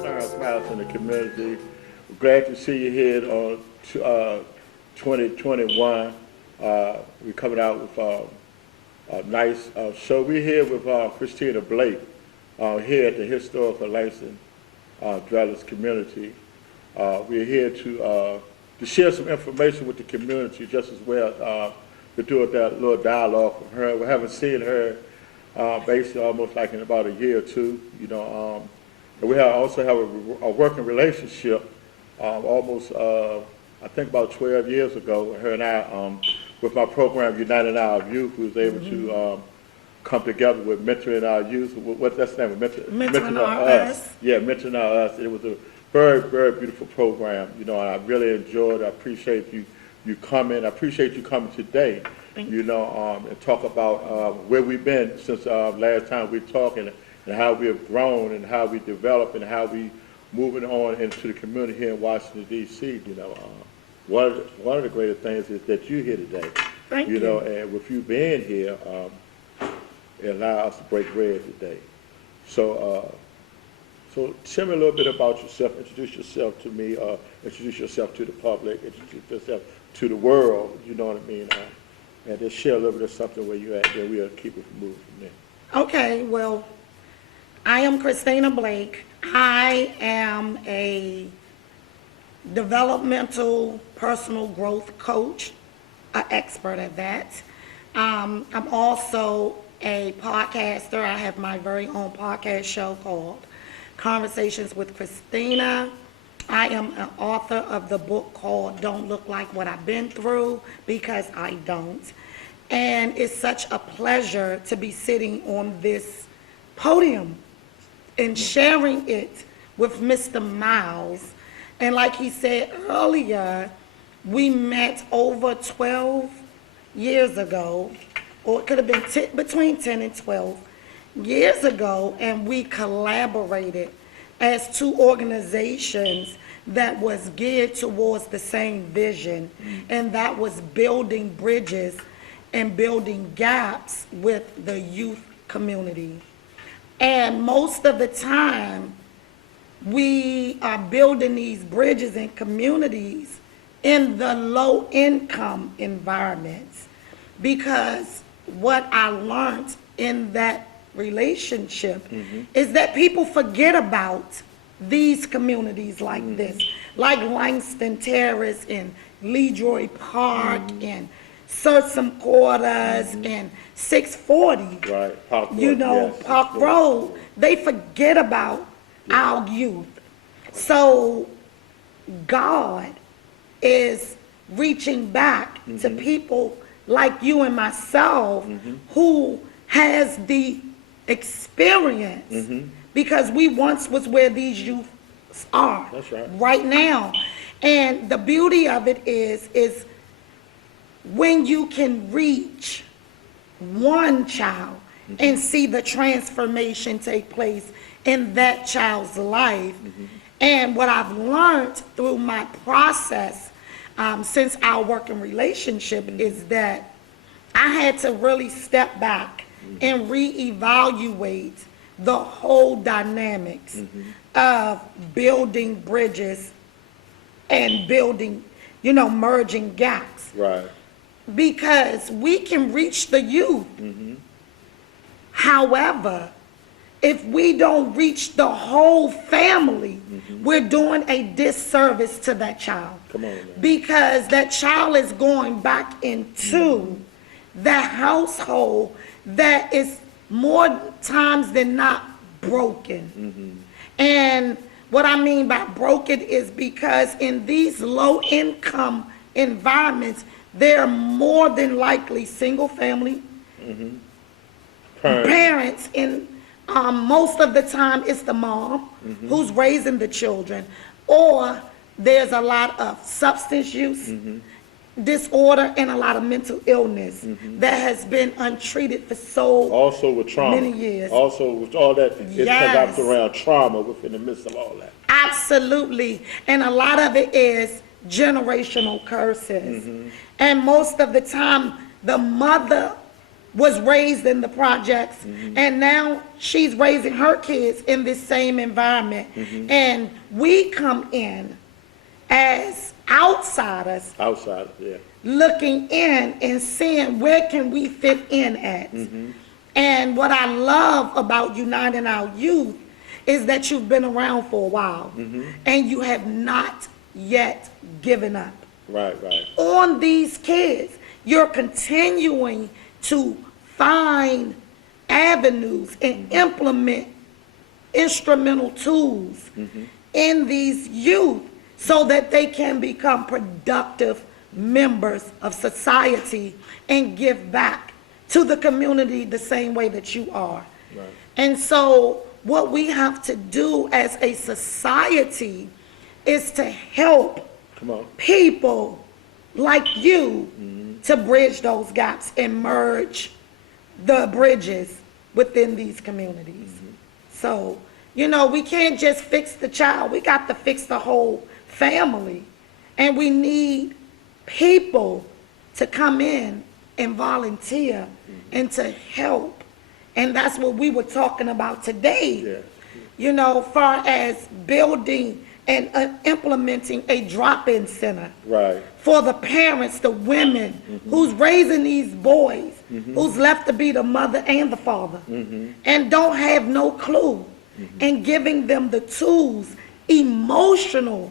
Clarence Miles in the community. We're glad to see you here on 2021. We're coming out with a nice show. We're here with Chistina Blake here at the Historical Langston Dwellers community. We're here to share some information with the community just as well. To do that little dialogue with her. We haven't seen her basically almost like in about a year or two, and we also have a working relationship almost, I think about 12 years ago, her and I, with my program, United Our Youth, we was able to come together with mentoring our youth. What's that name? Mentoring Our Us. Yeah, mentoring Our Us. It was a very, very beautiful program, and I really enjoyed it. I appreciate you coming. I appreciate you coming today, and talk about where we've been since last time we talked, and how we have grown, and how we developed, and how we moving on into the community here in Washington, D.C. One of the greatest things is that you're here today. Thank you. And with you being here, it allows us to break bread today. So tell me a little bit about yourself. Introduce yourself to me. Introduce yourself to the public. Introduce yourself to the world. You know what I mean? And just share a little bit of something where you're at. Then we'll keep it moving from there. Okay. Well, I am Chistina Blake. I am a developmental personal growth coach, an expert at that. I'm also a podcaster. I have my very own podcast show called Conversations with Chistina. I am an author of the book called Don't Look Like What I've Been Through, because I don't. And it's such a pleasure to be sitting on this podium and sharing it with Mr. Miles. And like he said earlier, we met over 12 years ago, or it could have been between 10 and 12 years ago, and we collaborated as two organizations that was geared towards the same vision, and that was building bridges and building gaps with the youth community. And most of the time, we are building these bridges and communities in the low-income environments, because what I learned in that relationship is that people forget about these communities like this, like Langston Terrace and Leroy Park and Sursum Quarters and 640, right. Park Road, yes. Park Road. They forget about our youth. So God is reaching back to people like you and myself who has the experience, because we once was where these youth are. That's right now. And the beauty of it is when you can reach one child and see the transformation take place in that child's life. And what I've learned through my process since our working relationship is that I had to really step back and reevaluate the whole dynamics of building bridges and building, merging gaps. Right. Because we can reach the youth. However, if we don't reach the whole family, we're doing a disservice to that child. Come on, man. Because that child is going back into that household that is more times than not broken. And what I mean by broken is because in these low-income environments, they're more than likely single family parents, and most of the time it's the mom who's raising the children, or there's a lot of substance use disorder and a lot of mental illness that has been untreated for also with trauma, many years. Also with all that, it comes around trauma within the midst of all that. Absolutely. And a lot of it is generational curses. And most of the time, the mother was raised in the projects, and now she's raising her kids in this same environment. And we come in as outsiders, yeah. looking in and seeing where can we fit in at. And what I love about Uniting Our Youth is that you've been around for a while, and you have not yet given up. Right. On these kids, you're continuing to find avenues and implement instrumental tools in these youth so that they can become productive members of society and give back to the community the same way that you are. Right. And so what we have to do as a society is to help people like you to bridge those gaps and merge the bridges within these communities. So, you know, we can't just fix the child. We got to fix the whole family. And we need people to come in and volunteer and to help. And that's what we were talking about today. Yeah. You know, far as building and implementing a drop-in center. Right. For the parents, the women who's raising these boys, who's left to be the mother and the father, and don't have no clue, and giving them the tools, emotional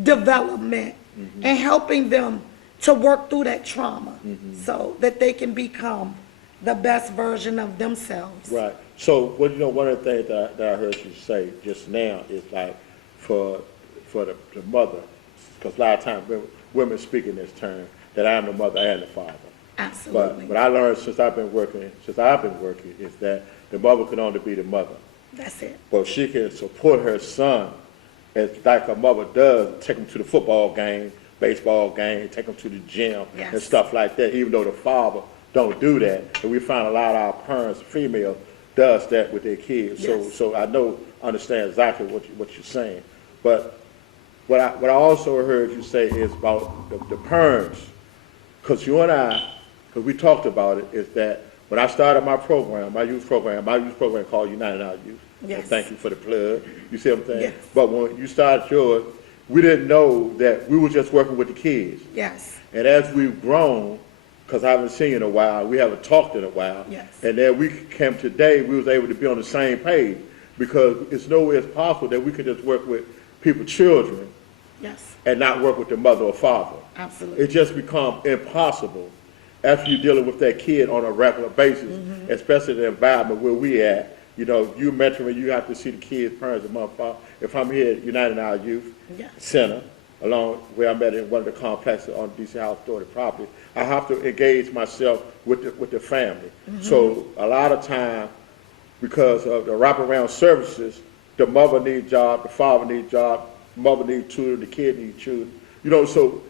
development, and helping them to work through that trauma so that they can become the best version of themselves. Right. So, well, you know, one of the things that I heard you say just now is like for the mother, because a lot of times women speak in this term that I'm the mother and the father. Absolutely. But I learned since I've been working is that the mother can only be the mother. That's it. But she can support her son as like a mother does, take him to the football game, baseball game, take him to the gym and stuff like that, even though the father don't do that. And we find a lot of our parents, female, does that with their kids. Yes. So I understand exactly what you're saying. But what I also heard you say is about the parents, because you and I, because we talked about it, is that when I started my youth program called United Our Youth. Yes. And thank you for the plug. You see what I'm saying? Yes. But when you started yours, we didn't know that we were just working with the kids. Yes. And as we've grown, because I haven't seen you in a while, we haven't talked in a while. Yes. And then we came today, we was able to be on the same page, because it's no way it's possible that we could just work with people's children Yes. and not work with the mother or father. Absolutely. It just becomes impossible after you're dealing with that kid on a regular basis, especially in the environment where we at. You know, you mentioned you have to see the kids' parents and mother and father. If I'm here at United Our Youth Center, along where I'm at in one of the complexes on DC House Authority property, I have to engage myself with the family. So a lot of time, because of the wraparound services, the mother needs job, the father needs job, mother needs children, the kid needs children. You know, so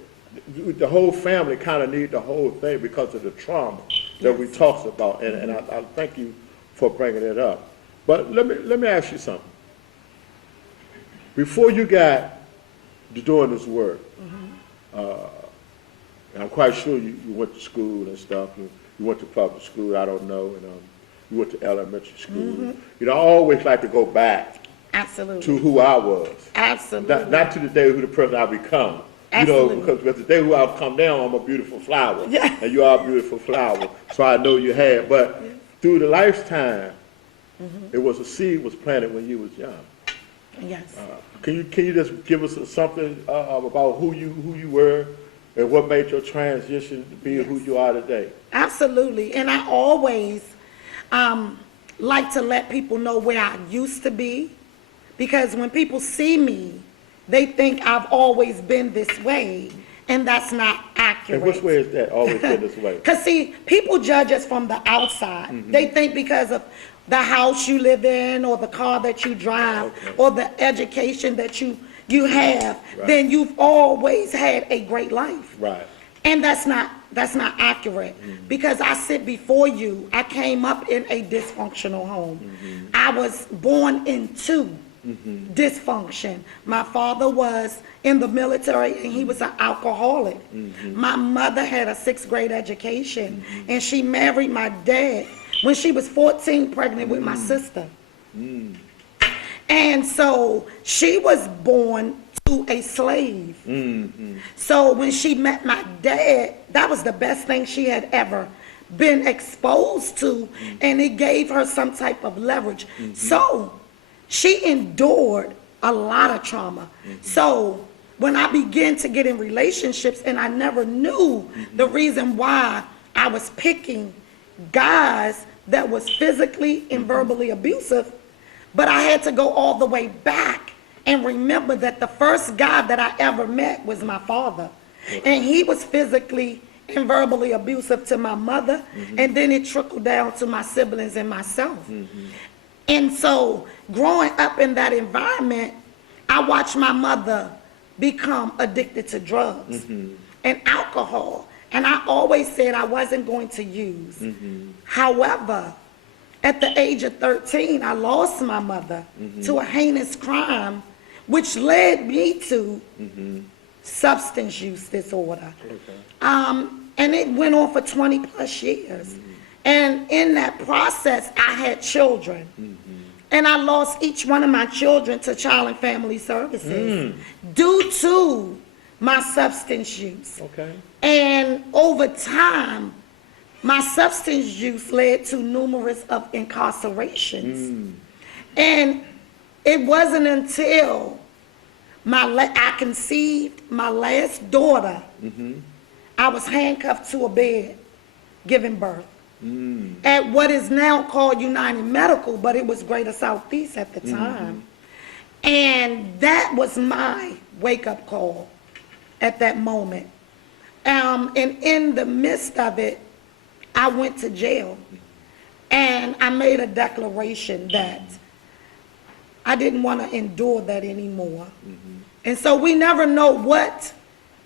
the whole family kind of need the whole thing because of the trauma that we talked about. And I thank you for bringing it up. But let me ask you something. Before you got to doing this work, and I'm quite sure you went to school and stuff. You went to public school, I don't know, and you went to elementary school. You know, I always like to go back Absolutely. to who I was. Absolutely. Not to the day who the person I become. Absolutely. You know, because the day who I've come down, I'm a beautiful flower. Yeah. And you are a beautiful flower. So I know you have. But through the lifetime, it was a seed was planted when you was young. Yes. Can you just give us something about who you were and what made your transition to be who you are today? Absolutely. And I always like to let people know where I used to be, because when people see me, they think I've always been this way, and that's not accurate. And which way is that, always been this way? Because see, people judge us from the outside. They think because of the house you live in, or the car that you drive, or the education that you have, then you've always had a great life. Right. And that's not accurate, because I sit before you. I came up in a dysfunctional home. I was born into dysfunction. My father was in the military and he was an alcoholic. My mother had a 6th grade education and she married my dad when she was 14, pregnant with my sister. And so she was born to a slave. So when she met my dad, that was the best thing she had ever been exposed to, and it gave her some type of leverage. So she endured a lot of trauma. So when I began to get in relationships and I never knew the reason why I was picking guys that was physically and verbally abusive, but I had to go all the way back and remember that the first guy that I ever met was my father. And he was physically and verbally abusive to my mother, and then it trickled down to my siblings and myself. And so growing up in that environment, I watched my mother become addicted to drugs and alcohol. And I always said I wasn't going to use. However, at the age of 13, I lost my mother to a heinous crime, which led me to substance use disorder. And it went on for 20 plus years. And in that process, I had children. And I lost each one of my children to Child and Family Services due to my substance use. And over time, my substance use led to numerous of incarcerations. And it wasn't until I conceived my last daughter, I was handcuffed to a bed, giving birth. At what is now called United Medical, but it was Greater Southeast at the time. And that was my wake-up call at that moment. And in the midst of it, I went to jail. And I made a declaration that I didn't want to endure that anymore. And so we never know what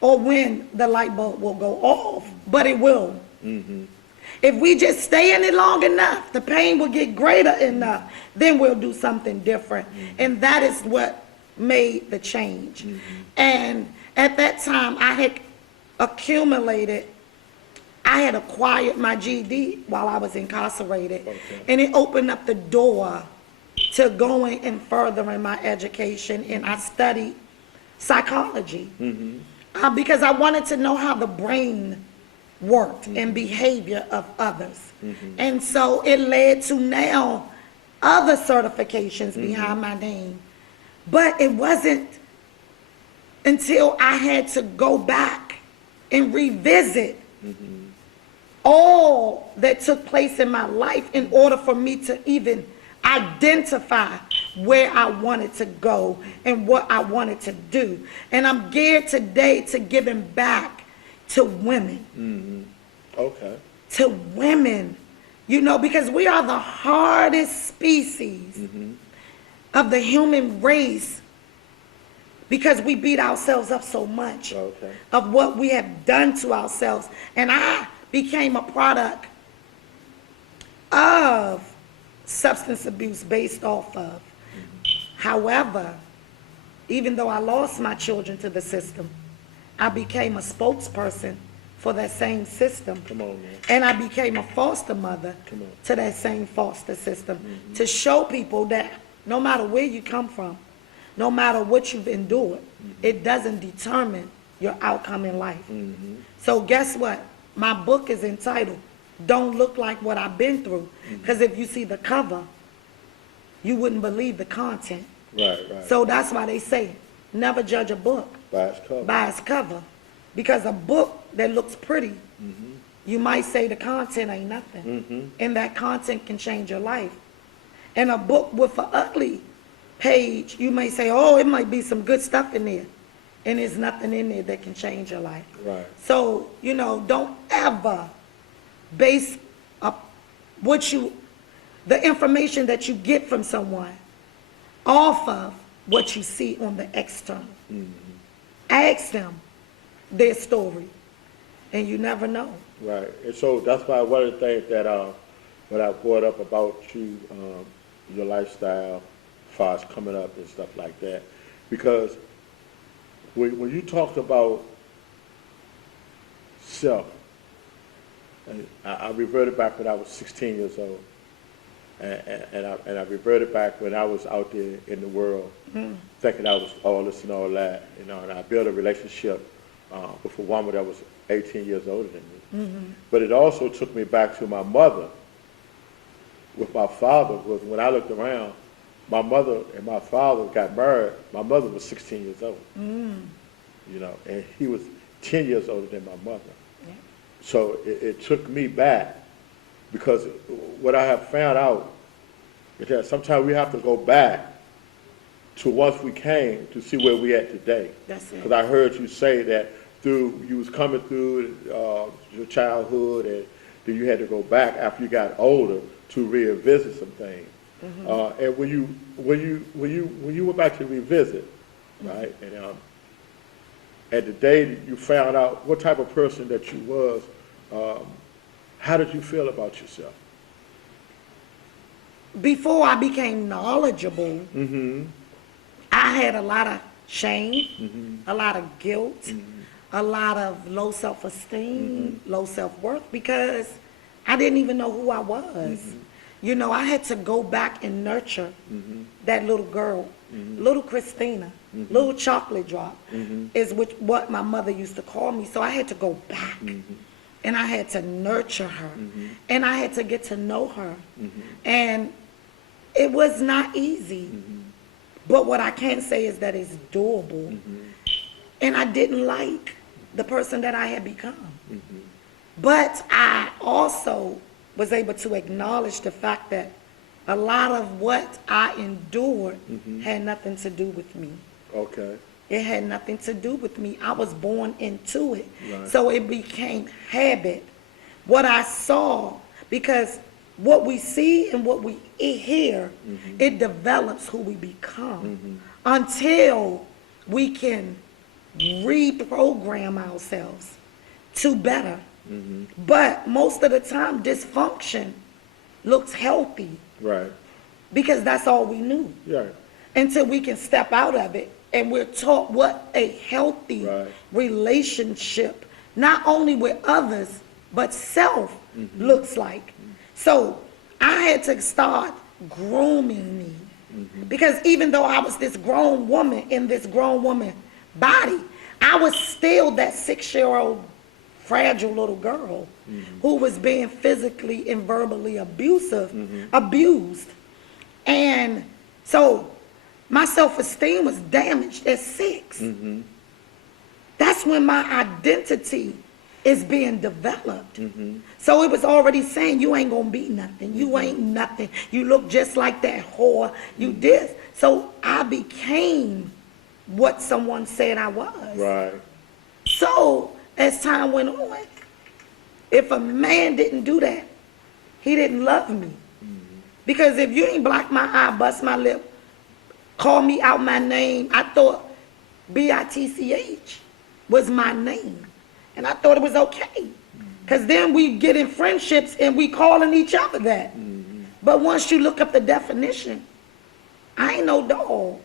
or when the light bulb will go off, but it will. If we just stay in it long enough, the pain will get greater enough, then we'll do something different. And that is what made the change. And at that time, I had acquired my GED while I was incarcerated. And it opened up the door to going and furthering my education, and I studied psychology because I wanted to know how the brain worked and behavior of others. And so it led to now other certifications behind my name. But it wasn't until I had to go back and revisit all that took place in my life in order for me to even identify where I wanted to go and what I wanted to do. And I'm geared today to giving back to women. To women, you know, because we are the hardest species of the human race, because we beat ourselves up so much of what we have done to ourselves. And I became a product of substance abuse based off of. However, even though I lost my children to the system, I became a spokesperson for that same system. And I became a foster mother to that same foster system to show people that no matter where you come from, no matter what you've endured, it doesn't determine your outcome in life. So guess what? My book is entitled, Don't Look Like What I've Been Through. Because if you see the cover, you wouldn't believe the content. So that's why they say, never judge a book by its cover. Because a book that looks pretty, you might say the content ain't nothing. And that content can change your life. And a book with an ugly page, you may say, oh, it might be some good stuff in there. And there's nothing in there that can change your life. So, you know, don't ever base up the information that you get from someone off of what you see on the external. Ask them their story, and you never know. And so that's why one of the things that when I brought up about you, your lifestyle, far as coming up and stuff like that. Because when you talked about self, and I reverted back when I was 16 years old. And I reverted back when I was out there in the world, thinking I was all this and all that, you know, and I built a relationship with a woman that was 18 years older than me. But it also took me back to my mother with my father, because when I looked around, my mother and my father got married. My mother was 16 years old, you know, and he was 10 years older than my mother. Yeah. So it took me back, because what I have found out is that sometimes we have to go back to once we came to see where we at today. That's it. Because I heard you say that you was coming through your childhood, and then you had to go back after you got older to revisit some things. And when you went back to revisit, right, and the day that you found out what type of person that you was, how did you feel about yourself? Before I became knowledgeable, I had a lot of shame, a lot of guilt, a lot of low self-esteem, low self-worth, because I didn't even know who I was. You know, I had to go back and nurture that little girl, little Christina, little chocolate drop, is what my mother used to call me. So I had to go back. And I had to nurture her, and I had to get to know her. And it was not easy, but what I can say is that it's doable. And I didn't like the person that I had become. But I also was able to acknowledge the fact that a lot of what I endured had nothing to do with me. Okay. It had nothing to do with me. I was born into it. Right. So it became habit. What I saw, because what we see and what we hear, it develops who we become until we can reprogram ourselves to better. But most of the time, dysfunction looks healthy. Right. Because that's all we knew. Yeah. Until we can step out of it. And we're taught what a healthy relationship, not only with others, but self looks like. So I had to start grooming me. Because even though I was this grown woman in this grown woman body, I was still that 6-year-old fragile little girl who was being physically and verbally abused. And so my self-esteem was damaged at 6. That's when my identity is being developed. So it was already saying, you ain't gonna be nothing. You ain't nothing. You look just like that whore. You did. So I became what someone said I was. Right. So as time went on, if a man didn't do that, he didn't love me. Because if you ain't block my eye, bust my lip, call me out my name, I thought B-I-T-C-H was my name. And I thought it was okay. Because then we get in friendships and we calling each other that. But once you look up the definition, I ain't no dog.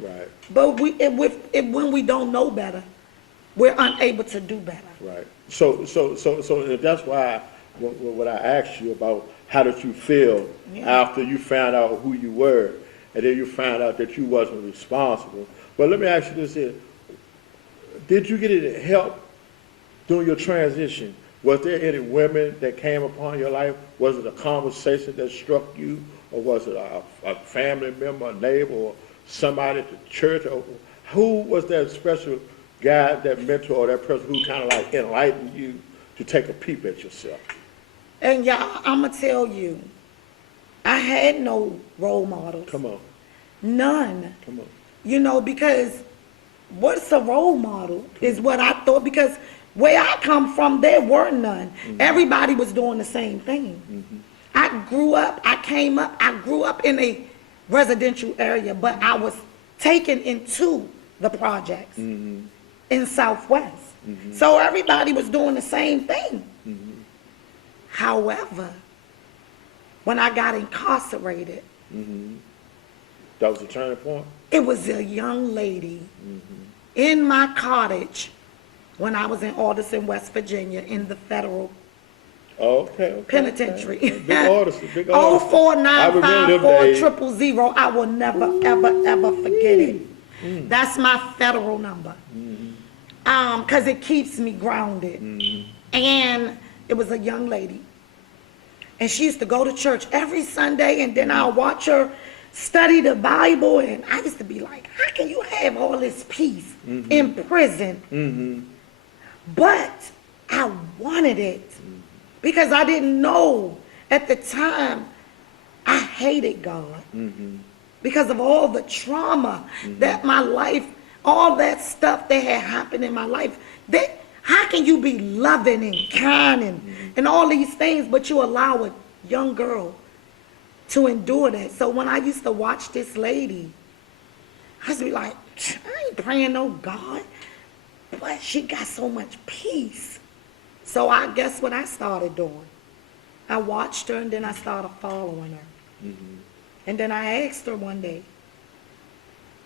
Right. But when we don't know better, we're unable to do better. Right. So that's why when I asked you about how did you feel after you found out who you were, and then you found out that you wasn't responsible. But let me ask you this here. Did you get any help during your transition? Was there any women that came upon your life? Was it a conversation that struck you? Or was it a family member, a neighbor, or somebody at the church? Or who was that special guy, that mentor, or that person who kind of like enlightened you to take a peep at yourself? And y'all, I'm going to tell you, I had no role models. Come on. None. Come on. You know, because what's a role model is what I thought, because where I come from, there were none. Everybody was doing the same thing. I grew up in a residential area, but I was taken into the projects in Southwest. So everybody was doing the same thing. However, when I got incarcerated, That was a turning point? It was a young lady in my cottage when I was in Alderson, West Virginia, in the federal Okay. penitentiary. Okay. Big Alderson, big Alderson. I remember them 04954 days. 000. I will never, ever, ever forget it. That's my federal number. Because it keeps me grounded. And it was a young lady. And she used to go to church every Sunday, and then I'll watch her study the Bible. And I used to be like, how can you have all this peace in prison? But I wanted it because I didn't know at the time. I hated God because of all the trauma that my life, all that stuff that had happened in my life. How can you be loving and kind and all these things, but you allow a young girl to endure that? So when I used to watch this lady, I used to be like, I ain't praying no God, but she got so much peace. So I guess what I started doing, I watched her and then I started following her. And then I asked her one day,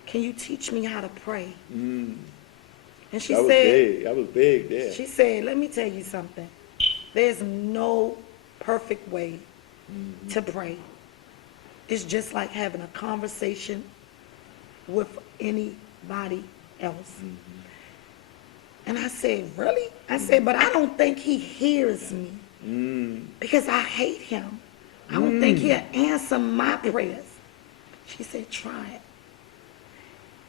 can you teach me how to pray? And she said, that was big there. She said, let me tell you something. There's no perfect way to pray. It's just like having a conversation with anybody else. And I said, really? I said, but I don't think he hears me because I hate him. I don't think he'll answer my prayers. She said, try it.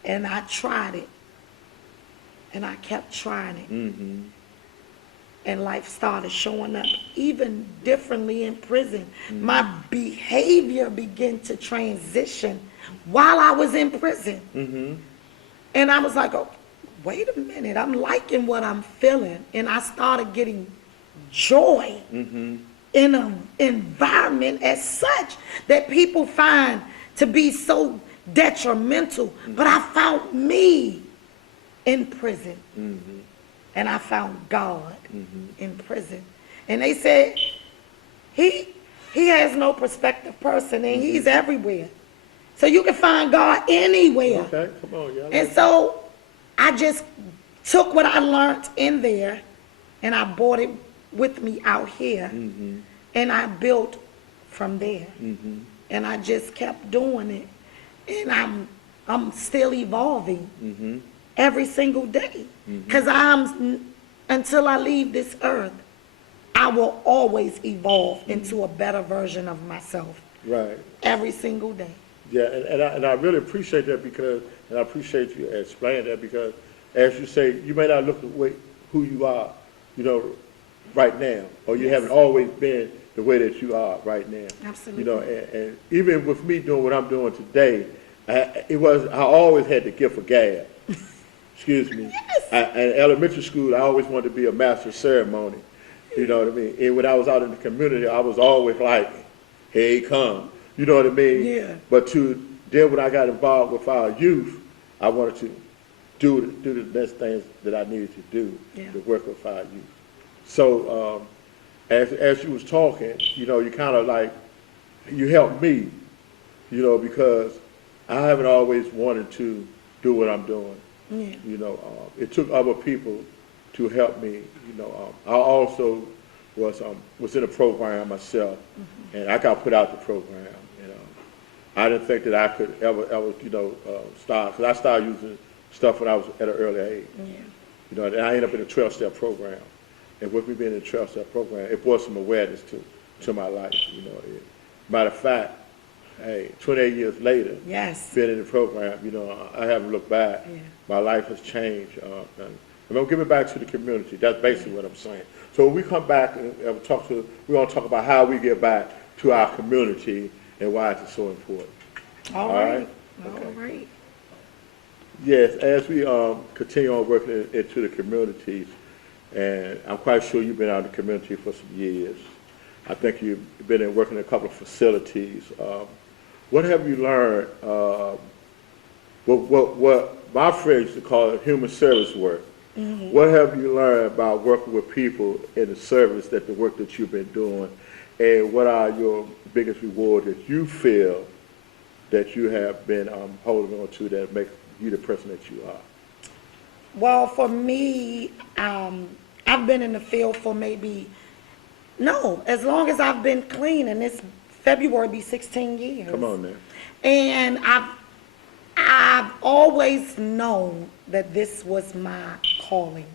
And I tried it. And I kept trying it. And life started showing up even differently in prison. My behavior began to transition while I was in prison. And I was like, oh, wait a minute, I'm liking what I'm feeling. And I started getting joy in an environment as such that people find to be so detrimental. But I found me in prison. And I found God in prison. And they said, he has no prospective person, and he's everywhere. So you can find God anywhere. Okay, come on, y'all. And so I just took what I learned in there, and I brought it with me out here. And I built from there. And I just kept doing it. And I'm still evolving every single day. Because until I leave this earth, I will always evolve into a better version of myself. Right. Every single day. Yeah, and I really appreciate that because, and I appreciate you explaining that because, as you say, you may not look the way who you are, right now, or you haven't always been the way that you are right now. Absolutely. And even with me doing what I'm doing today, I always had the gift of gab. Excuse me. Yes. In elementary school, I always wanted to be a master of ceremony. You know what I mean? And when I was out in the community, I was always like, here he come. You know what I mean? Yeah. But then when I got involved with our youth, I wanted to do the best things that I needed to do to work with our youth. So as you was talking, you kind of like, you helped me, because I haven't always wanted to do what I'm doing. It took other people to help me. I also was in a program myself, and I got put out the program. I didn't think that I could ever start, because I started using stuff when I was at an early age. And I ended up in a 12-step program. And with me being in a 12-step program, it brought some awareness to my life. Matter of fact, hey, 28 years later, being in the program, I haven't looked back. My life has changed. And I'm giving back to the community. That's basically what I'm saying. So when we come back and we're going to talk about how we give back to our community and why it's so important. All right. Okay. All right. Yes, as we continue on working into the communities, and I'm quite sure you've been out in the community for some years. I think you've been working in a couple of facilities. What have you learned? What my friends used to call it human service work. What have you learned about working with people in the service, the work that you've been doing, and what are your biggest rewards that you feel that you have been holding on to that make you the person that you are? Well, for me, I've been in the field for as long as I've been clean, and this February be 16 years. Come on now. And I've always known that this was my calling.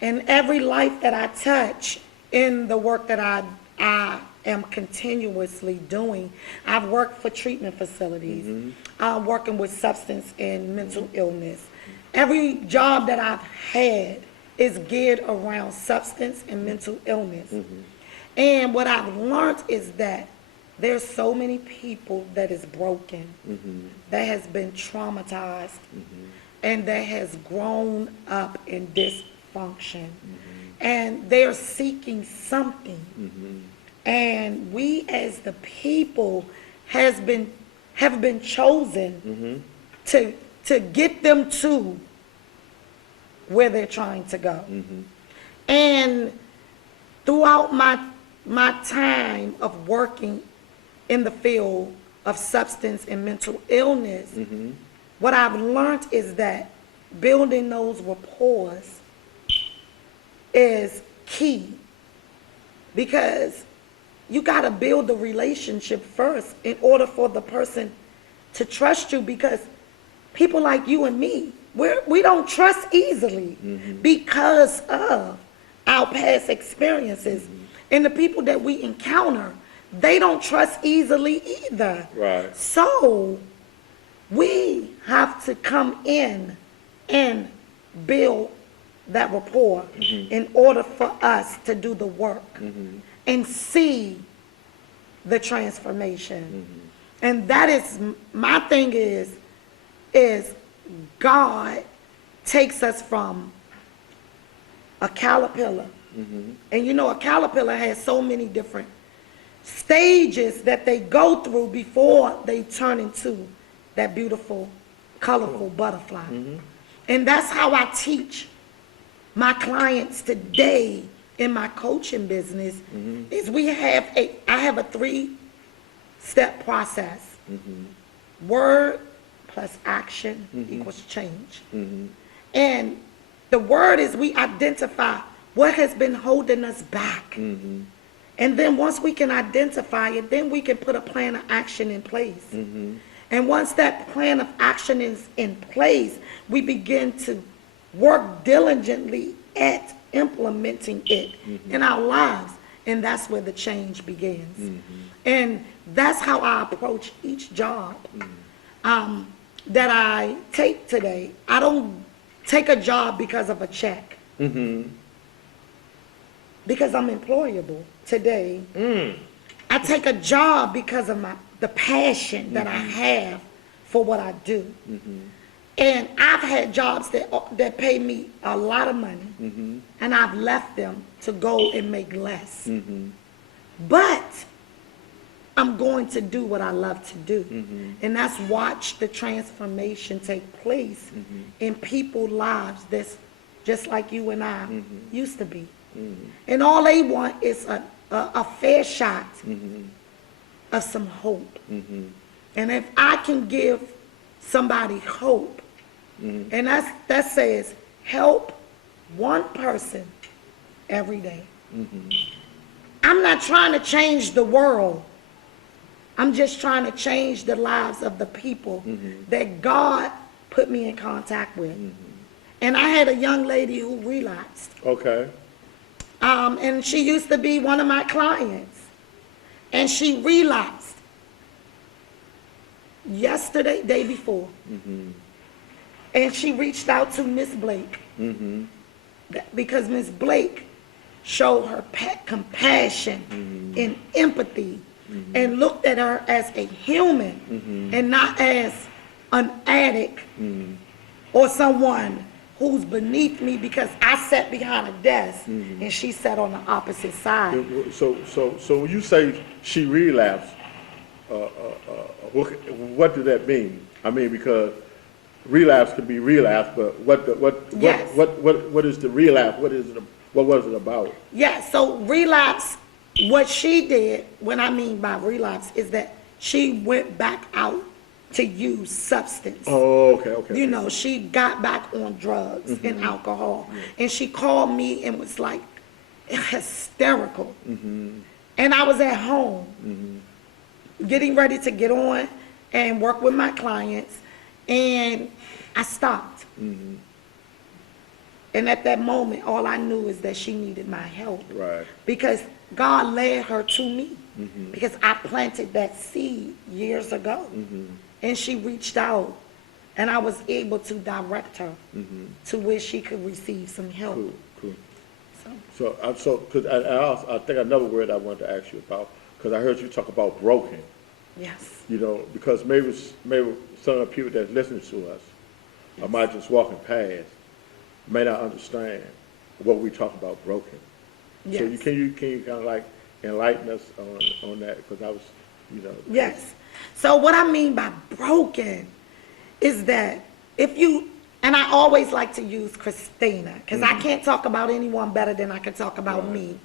And every life that I touch in the work that I am continuously doing, I've worked for treatment facilities, working with substance and mental illness. Every job that I've had is geared around substance and mental illness. And what I've learned is that there's so many people that is broken, that has been traumatized, and that has grown up in dysfunction. And they're seeking something. And we as the people have been chosen to get them to where they're trying to go. And throughout my time of working in the field of substance and mental illness, what I've learned is that building those rapports is key, because you got to build the relationship first in order for the person to trust you, because people like you and me, we don't trust easily because of our past experiences. And the people that we encounter, they don't trust easily either. Right. So we have to come in and build that rapport in order for us to do the work and see the transformation. And that is, my thing is God takes us from a caterpillar. And you know, a caterpillar has so many different stages that they go through before they turn into that beautiful, colorful butterfly. And that's how I teach my clients today in my coaching business, is I have a 3-step process. Word plus action equals change. And the word is we identify what has been holding us back. And then once we can identify it, then we can put a plan of action in place. And once that plan of action is in place, we begin to work diligently at implementing it in our lives. And that's where the change begins. And that's how I approach each job that I take today. I don't take a job because of a check. Because I'm employable today. I take a job because of the passion that I have for what I do. And I've had jobs that pay me a lot of money, and I've left them to go and make less. But I'm going to do what I love to do. And that's watch the transformation take place in people's lives that's just like you and I used to be. And all they want is a fair shot of some hope. And if I can give somebody hope, and that says help one person every day. I'm not trying to change the world. I'm just trying to change the lives of the people that God put me in contact with. And I had a young lady who relapsed. Okay. And she used to be one of my clients. And she relapsed yesterday, day before. And she reached out to Miss Blake. Because Miss Blake showed her compassion and empathy and looked at her as a human and not as an addict or someone who's beneath me, because I sat behind a desk and she sat on the opposite side. So when you say she relapsed, what does that mean? I mean, because relapse could be relapse, but what is the relapse? What was it about? Yeah, so relapse, what she did, what I mean by relapse, is that she went back out to use substance. Oh, okay, okay. You know, she got back on drugs and alcohol. And she called me and was like hysterical. And I was at home getting ready to get on and work with my clients. And I stopped. And at that moment, all I knew is that she needed my help. Right. Because God led her to me. Because I planted that seed years ago. And she reached out. And I was able to direct her to where she could receive some help. Cool, cool. So, Because I think another word I wanted to ask you about, because I heard you talk about broken. yes. You know, because maybe some of the people that's listening to us, or might just walking past, may not understand what we talk about broken. Yes. So can you kind of like enlighten us on that? Because I was, you know. Yes. So what I mean by broken is that if you, and I always like to use Christina, because I can't talk about anyone better than I can talk about me,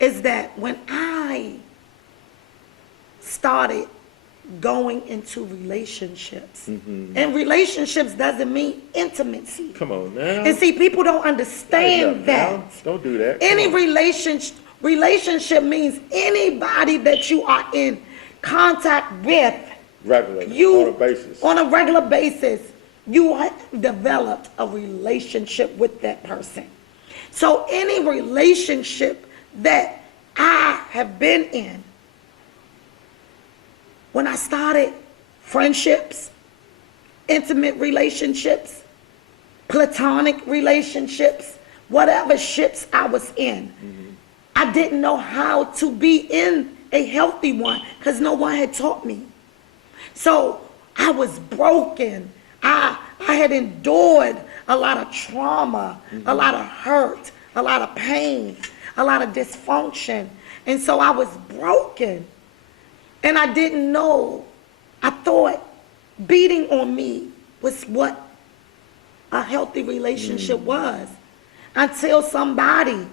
is that when I started going into relationships, and relationships doesn't mean intimacy. Come on now. And see, people don't understand that. Now. Don't do that. Any Come on. relationship means anybody that you are in contact with. Regularly, on a basis. On a regular basis, you have developed a relationship with that person. So any relationship that I have been in, when I started friendships, intimate relationships, platonic relationships, whatever ships I was in, I didn't know how to be in a healthy one because no one had taught me. So I was broken. I had endured a lot of trauma, a lot of hurt, a lot of pain, a lot of dysfunction. And so I was broken. And I didn't know. I thought beating on me was what a healthy relationship was. Until somebody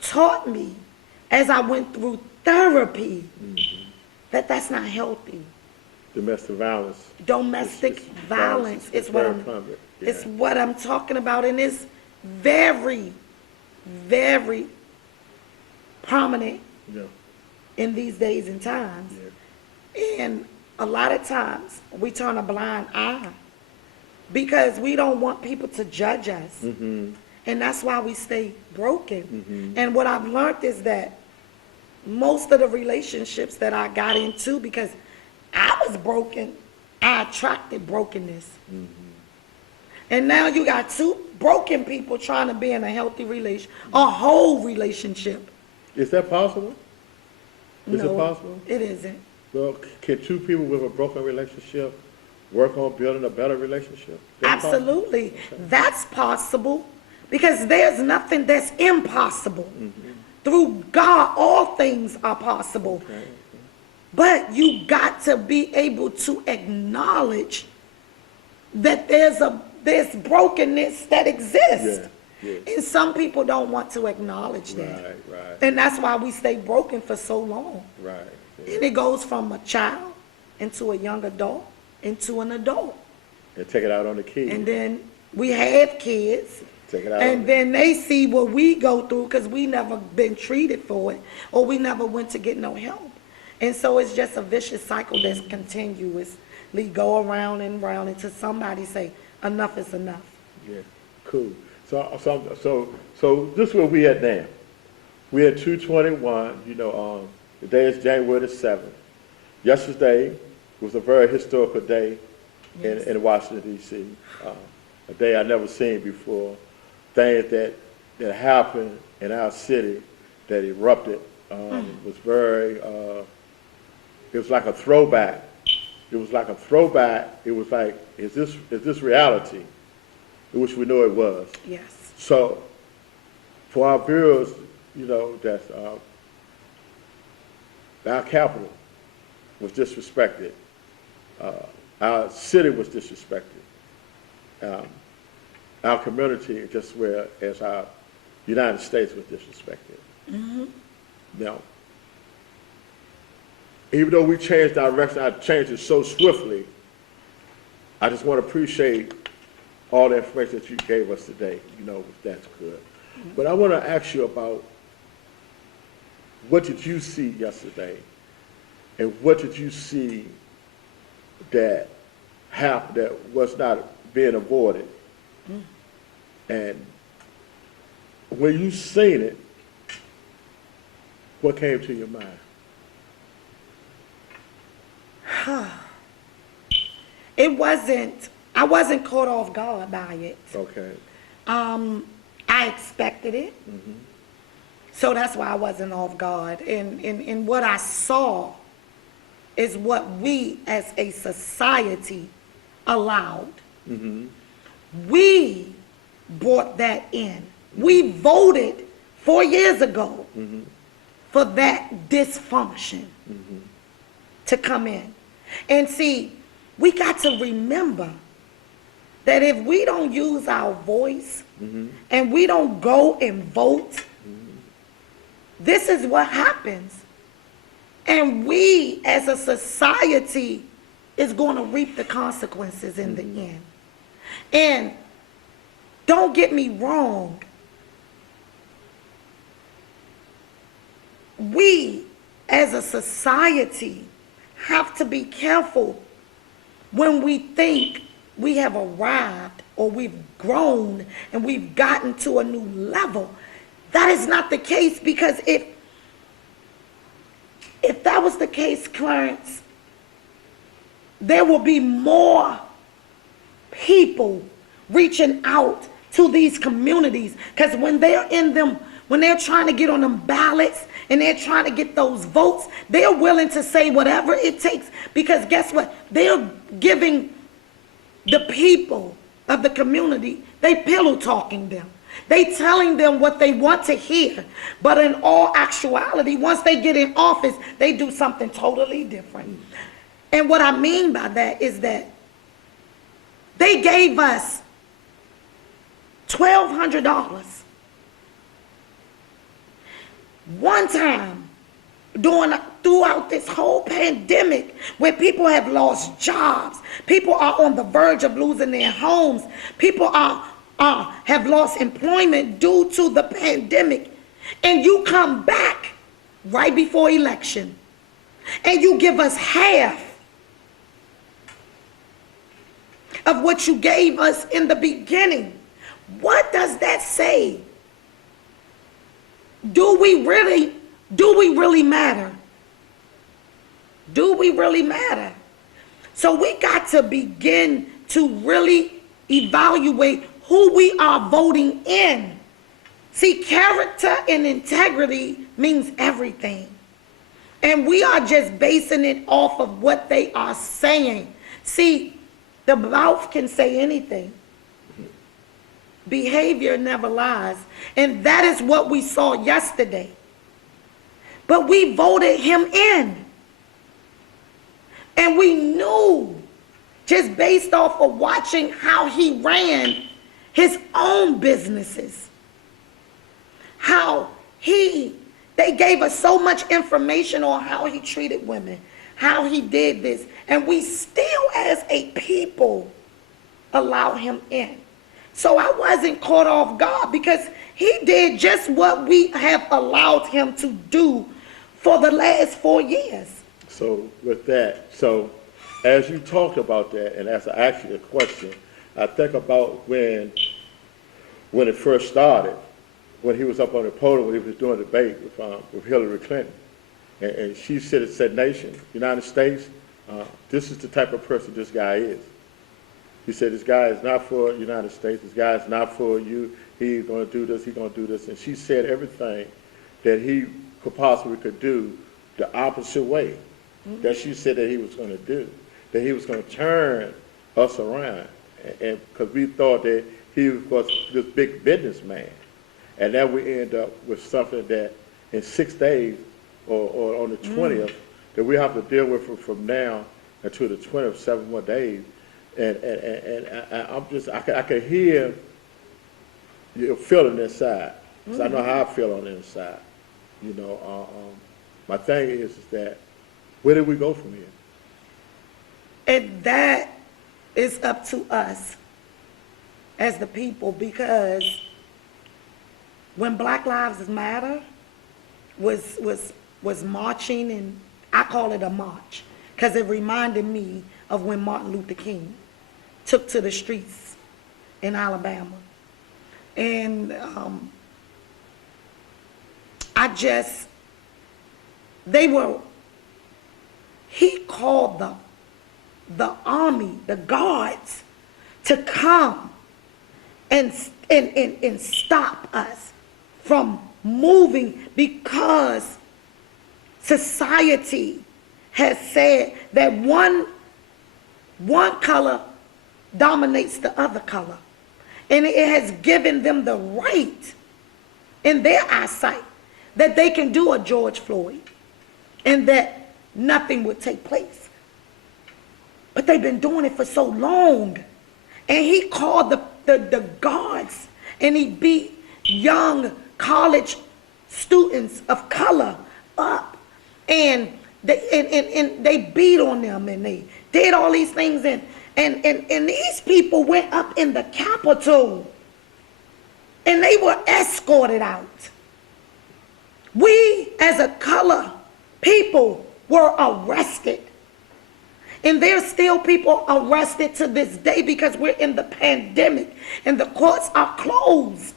taught me as I went through therapy that that's not healthy. Domestic violence. Domestic violence is what it's what I'm talking about, and it's very, very prominent in these days and times. And a lot of times we turn a blind eye because we don't want people to judge us. And that's why we stay broken. And what I've learned is that most of the relationships that I got into, because I was broken, I attracted brokenness. And now you got two broken people trying to be in a healthy relation, a whole relationship. Is that possible? Is it No, possible? it isn't. Well, can two people with a broken relationship work on building a better relationship? That's Absolutely. possible? Okay. That's possible because there's nothing that's impossible. Through God, all things are possible. Okay. But you got to be able to acknowledge that there's brokenness that exists. And some people don't want to acknowledge that. Right. And that's why we stay broken for so long. Right. And it goes from a child into a young adult into an adult. And take it out on the kids. And then we have kids. Take it out. And then they see what we go through because we never been treated for it or we never went to get no help. And so it's just a vicious cycle that's continuously go around and around until somebody say, enough is enough. Yeah, cool. So this is where we at now. We at 221, the day is January the 7th. Yesterday was a very historical day in Washington, D.C. A day I never seen before. Things that happened in our city that erupted was very, it was like a throwback. It was like, is this reality? Which we know it was. Yes. So, for our viewers, that's our capital was disrespected. Our city was disrespected. Our community, just as our United States was disrespected. Now, even though we changed direction, I changed it so swiftly, I just want to appreciate all the information that you gave us today. You know, that's good. But I want to ask you about, what did you see yesterday? And what did you see that happened, that was not being avoided? And when you seen it, what came to your mind? I wasn't caught off guard by it. Okay. I expected it. So that's why I wasn't off guard. And what I saw is what we as a society allowed. We brought that in. We voted 4 years ago for that dysfunction to come in. And see, we got to remember that if we don't use our voice and we don't go and vote, this is what happens. And we as a society is going to reap the consequences in the end. And don't get me wrong, we as a society have to be careful when we think we have arrived or we've grown and we've gotten to a new level. That is not the case, because if that was the case, Clarence, there will be more people reaching out to these communities, because when they're in them, when they're trying to get on them ballots and they're trying to get those votes, they're willing to say whatever it takes, because guess what? They're giving the people of the community, they pillow talking them. They telling them what they want to hear. But in all actuality, once they get in office, they do something totally different. And what I mean by that is that they gave us $1,200 one time throughout this whole pandemic, where people have lost jobs, people are on the verge of losing their homes, people have lost employment due to the pandemic, and you come back right before election and you give us half of what you gave us in the beginning. What does that say? Do we really matter? Do we really matter? So we got to begin to really evaluate who we are voting in. See, character and integrity means everything. And we are just basing it off of what they are saying. See, the mouth can say anything. Behavior never lies. And that is what we saw yesterday. But we voted him in. And we knew, just based off of watching how he ran his own businesses, how they gave us so much information on how he treated women, how he did this, and we still as a people allow him in. So I wasn't caught off guard, because he did just what we have allowed him to do for the last 4 years. So with that, so as you talked about that, and as I asked you the question, I think about when it first started, when he was up on the podium, when he was doing a debate with Hillary Clinton. And she said, nation, United States, this is the type of person this guy is. He said, this guy is not for the United States, this guy is not for you, he's going to do this, he's going to do this. And she said everything that he could do the opposite way, that she said that he was going to do, that he was going to turn us around. And because we thought that he was this big businessman. And then we end up with something that in 6 days, or on the 20th, that we have to deal with from now until the 20th, 7 more days. And I'm just, I can hear your feeling inside, because I know how I feel on the inside. You know, my thing is that Where did we go from here? And that is up to us as the people, because when Black Lives Matter was marching, and I call it a march because it reminded me of when Martin Luther King took to the streets in Alabama. And he called the army, the guards, to come and stop us from moving, because society has said that one color dominates the other color. And it has given them the right in their eyesight that they can do a George Floyd and that nothing would take place. But they've been doing it for so long. And he called the guards, and he beat young college students of color up. And they beat on them, and they did all these things. And these people went up in the Capitol, and they were escorted out. We, as a color people, were arrested. And there's still people arrested to this day because we're in the pandemic and the courts are closed.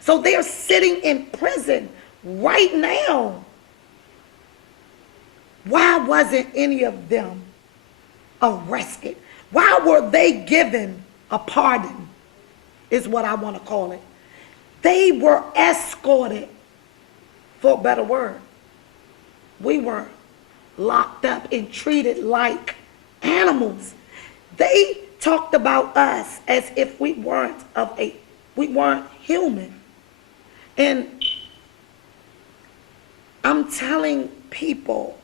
So they're sitting in prison right now. Why wasn't any of them arrested? Why were they given a pardon, is what I want to call it. They were escorted, for a better word. We were locked up and treated like animals. They talked about us as if we weren't human. And I'm telling people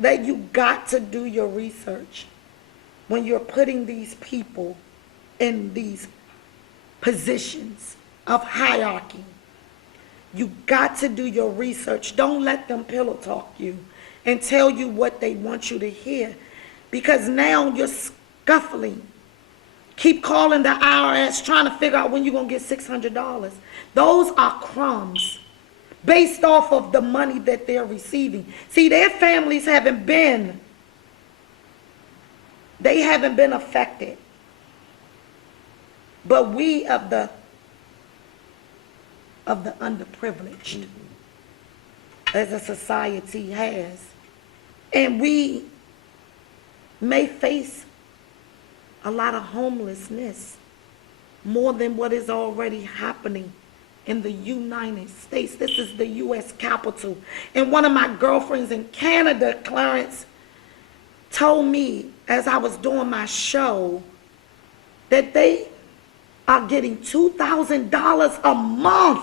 that you got to do your research when you're putting these people in these positions of hierarchy. You got to do your research. Don't let them pillow talk you and tell you what they want you to hear, because now you're scuffling. Keep calling the IRS trying to figure out when you're going to get $600. Those are crumbs based off of the money that they're receiving. See, their families haven't been affected. But we of the underprivileged, as a society has. And we may face a lot of homelessness, more than what is already happening in the United States. This is the U.S. Capitol. And one of my girlfriends in Canada, Clarence, told me as I was doing my show that they are getting $2,000 a month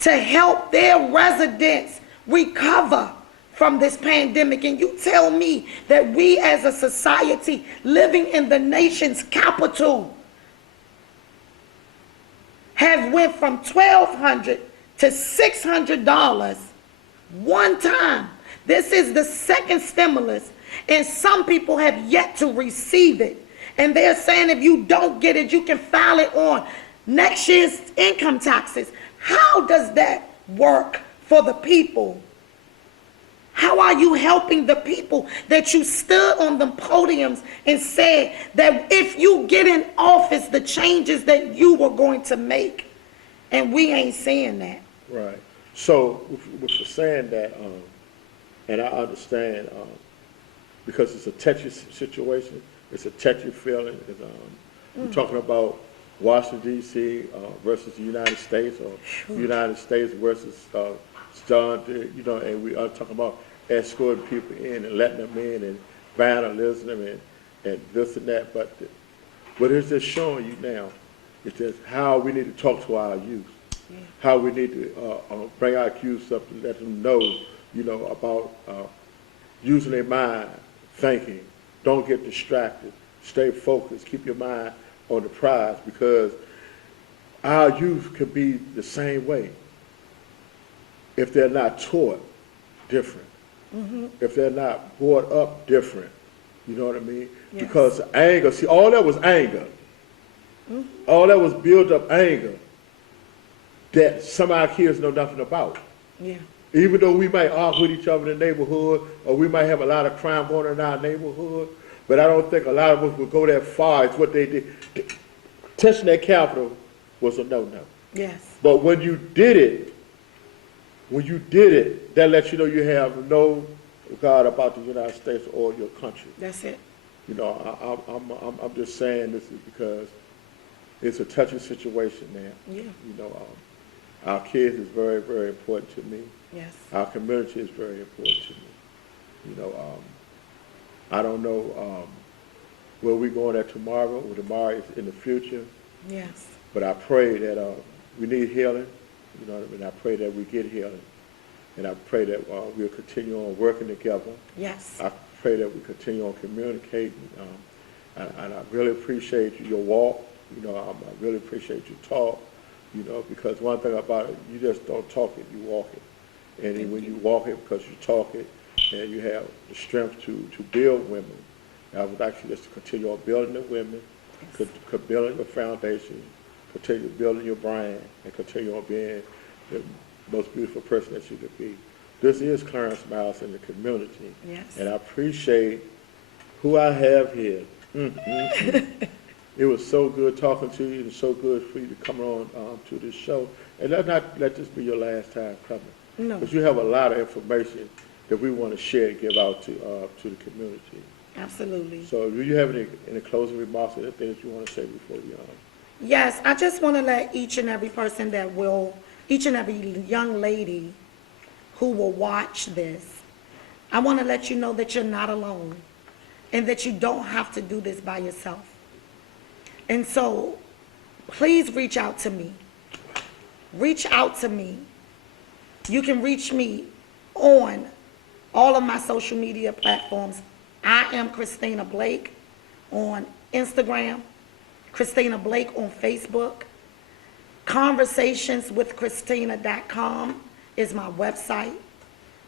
to help their residents recover from this pandemic. And you tell me that we as a society living in the nation's capital have went from $1,200 to $600 one time. This is the second stimulus, and some people have yet to receive it. And they're saying if you don't get it, you can file it on next year's income taxes. How does that work for the people? How are you helping the people that you stood on the podiums and said that if you get in office, the changes that you were going to make? And we ain't saying that. Right. So, with saying that, and I understand, because it's a touchy situation, it's a touchy feeling. We're talking about Washington, D.C. Versus the United States, or United States versus John, and we are talking about escorting people in and letting them in and vandalism and this and that. But what is this showing you now? It's just how we need to talk to our youth, how we need to bring our youth up and let them know, about using their mind, thinking. Don't get distracted. Stay focused. Keep your mind on the prize, because our youth could be the same way if they're not taught different. if they're not brought up different. You know what I mean? Yes. Because anger, see, all that was anger. All that was built up anger that some of our kids know nothing about. Yeah. Even though we might argue with each other in the neighborhood, or we might have a lot of crime going on in our neighborhood, but I don't think a lot of us would go that far as what they did. Touching that Capitol was a no-no. Yes. But when you did it, that lets you know you have no regard about the United States or your country. That's it. You know, I'm just saying this is because it's a touchy situation, man. Yeah. You know, our kids is very, very important to me. Yes. Our community is very important to me. You know, I don't know where we're going at tomorrow, or tomorrow is in the future, Yes. but I pray that we need healing. You know what I mean? I pray that we get healing. And I pray that we'll continue on working together. Yes. I pray that we continue on communicating. And I really appreciate your walk. You know, I really appreciate your talk. You know, because one thing about it, you just don't talk it, you walk it. And then when you walk it, because you talk it, and you have the strength to build women. I would like you just to continue on building the women, building your foundation, continue building your brand, and continue on being the most beautiful person that you could be. This is Clarence Miles in the community. Yes. And I appreciate who I have here. It was so good talking to you, and so good for you to come on to this show. And let this be your last time coming. No. Because you have a lot of information that we want to share and give out to the community. Absolutely. So do you have any closing remarks or anything that you want to say before we Yes, I just want to let each and every person each and every young lady who will watch this, I want to let you know that you're not alone and that you don't have to do this by yourself. And so please reach out to me. Reach out to me. You can reach me on all of my social media platforms. I am Chistina Blake on Instagram, Chistina Blake on Facebook. Conversationswithchistina.com is my website.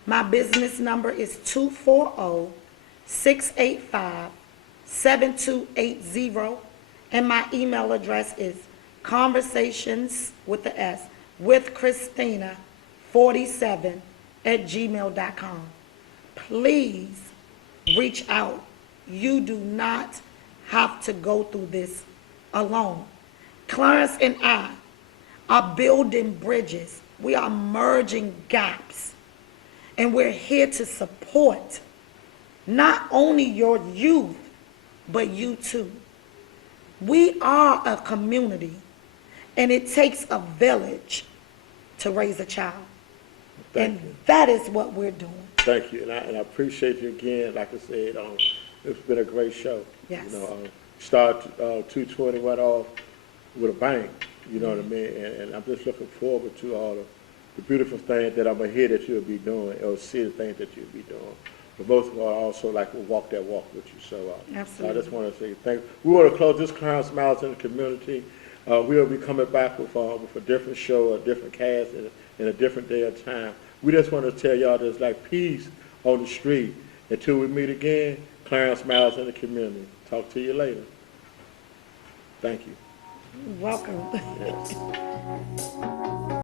My business number is 240-685-7280. And my email address is conversations with the S with Chistina 47@gmail.com. Please reach out. You do not have to go through this alone. Clarence and I are building bridges. We are merging gaps. And we're here to support not only your youth, but you too. We are a community, and it takes a village to raise a child. Thank you. That is what we're doing. Thank you, and I appreciate you again. Like I said, it's been a great show. Yes. You know, start 221 off with a bang. You know what I mean? And I'm just looking forward to all the beautiful things that I'm gonna hear that you'll be doing, or see the things that you'll be doing. But most of all, I also like to walk that walk with you. So Absolutely. I just want to say thank you. We want to close this Clarence Miles in the community. We'll be coming back with a different show, a different cast, and a different day or time. We just want to tell y'all there's like peace on the street. Until we meet again, Clarence Miles in the community. Talk to you later. Thank you. Welcome. Yes.